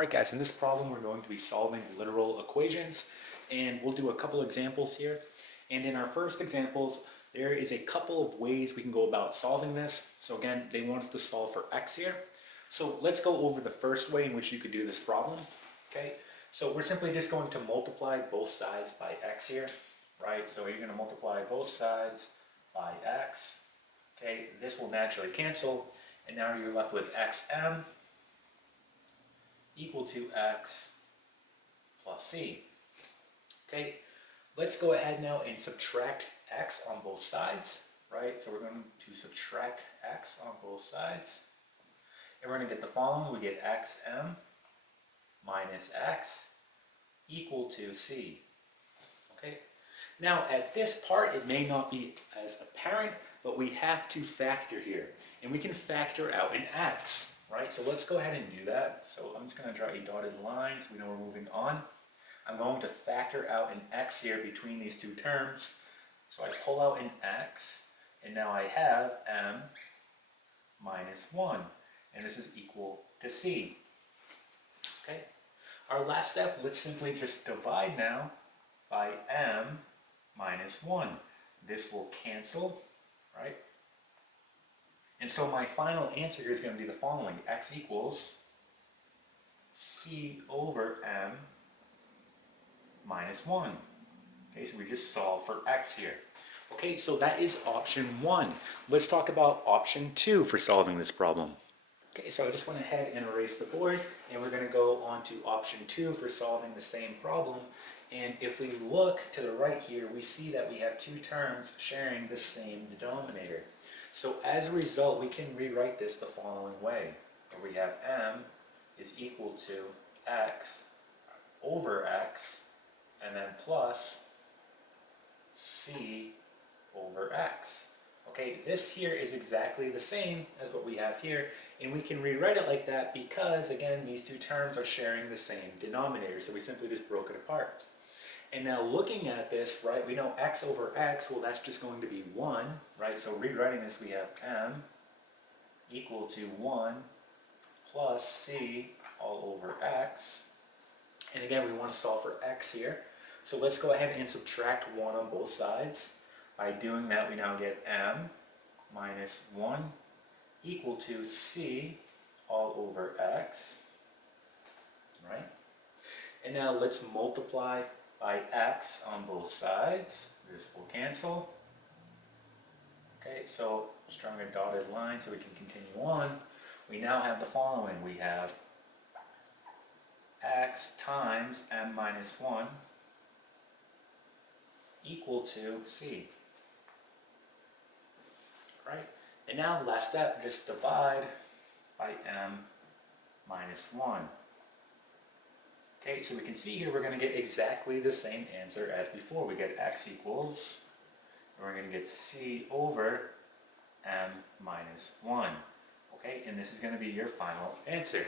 Alright guys, in this problem we're going to be solving literal equations, and we'll do a couple examples here. And in our first examples, there is a couple of ways we can go about solving this. So again, they want us to solve for x here. So let's go over the first way in which you could do this problem. Okay, so we're simply just going to multiply both sides by x here, right? So you're going to multiply both sides by x. Okay, this will naturally cancel, and now you're left with xm equal to x plus c. Okay, let's go ahead now and subtract x on both sides, right? So we're going to subtract x on both sides. And we're going to get the following. We get xm minus x equal to c. Okay, now at this part it may not be as apparent, but we have to factor here. And we can factor out an x, right? So let's go ahead and do that. So I'm just going to draw a dotted line so we know we're moving on. I'm going to factor out an x here between these two terms. So I pull out an x, and now I have m minus 1. And this is equal to c. Okay. Our last step, let's simply just divide now by m minus 1. This will cancel, right? And so my final answer here is going to be the following. X equals c over m minus 1. Okay, so we just solve for x here. Okay, so that is option 1. Let's talk about option 2 for solving this problem. Okay, so I just went ahead and erased the board, and we're going to go on to option 2 for solving the same problem. And if we look to the right here, we see that we have two terms sharing the same denominator. So as a result, we can rewrite this the following way, where we have m is equal to x over x, and then plus c over x. Okay, this here is exactly the same as what we have here, and we can rewrite it like that because, again, these two terms are sharing the same denominator, so we simply just broke it apart. And now looking at this, right, we know x over x, well, that's just going to be 1, right? So rewriting this, we have m equal to 1 plus c all over x. And again, we want to solve for x here. So let's go ahead and subtract 1 on both sides. By doing that, we now get m minus 1 equal to c all over x, right? And now let's multiply by x on both sides. This will cancel. Okay, so just drawing a dotted line so we can continue on. We now have the following. We have x times m minus 1 equal to c. Right? And now last step, just divide by m minus 1. Okay, so we can see here we're going to get exactly the same answer as before. We get x equals, and we're going to get c over m minus 1. Okay, and this is going to be your final answer.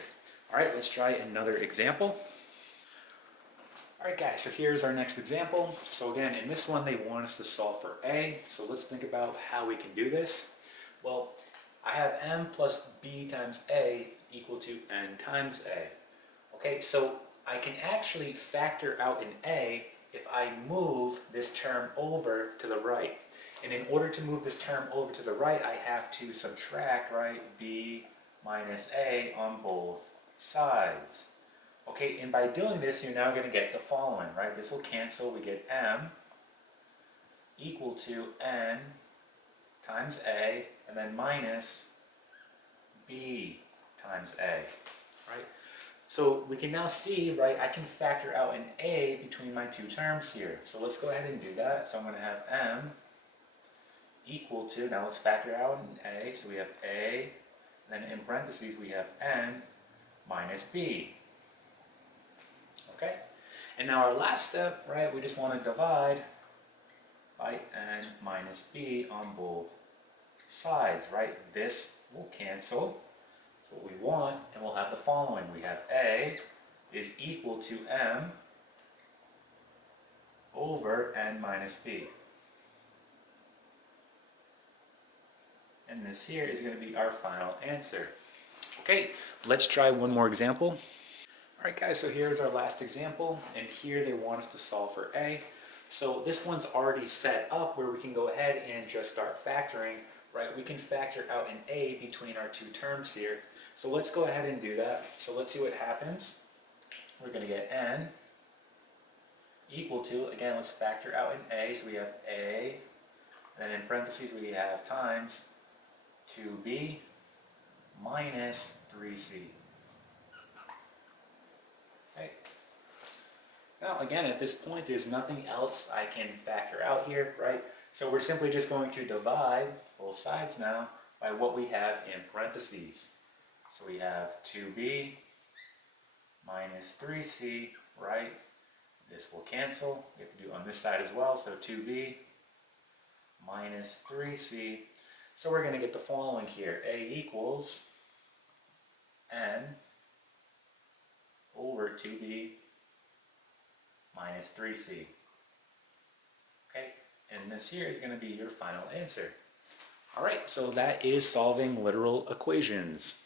Alright, let's try another example. Alright guys, so here's our next example. So again, in this one they want us to solve for a. So let's think about how we can do this. Well, I have m plus b times a equal to n times a. Okay, so I can actually factor out an a if I move this term over to the right. And in order to move this term over to the right, I have to subtract, right, b minus a on both sides. Okay, and by doing this, you're now going to get the following, right? This will cancel. We get m equal to n times a, and then minus b times a, right? So we can now see, right, I can factor out an a between my two terms here. So let's go ahead and do that. So I'm going to have m equal to, now let's factor out an a. So we have a, and then in parentheses we have n minus b. Okay? And now our last step, right, we just want to divide by n minus b on both sides, right? This will cancel. What we want, and we'll have the following. We have a is equal to m over n minus b. And this here is going to be our final answer. Okay, let's try one more example. Alright guys, so here's our last example, and here they want us to solve for a. So this one's already set up where we can go ahead and just start factoring, right? We can factor out an a between our two terms here. So let's go ahead and do that. So let's see what happens. We're going to get n equal to, again, let's factor out an a, so we have a, and then in parentheses we have times 2b minus 3c. Okay. Now again, at this point there's nothing else I can factor out here, right? So we're simply just going to divide both sides now by what we have in parentheses. So we have 2b minus 3c, right? This will cancel. We have to do on this side as well, so 2b minus 3c. So we're going to get the following here. A equals n over 2b minus 3c. Okay, and this here is going to be your final answer. Alright, so that is solving literal equations.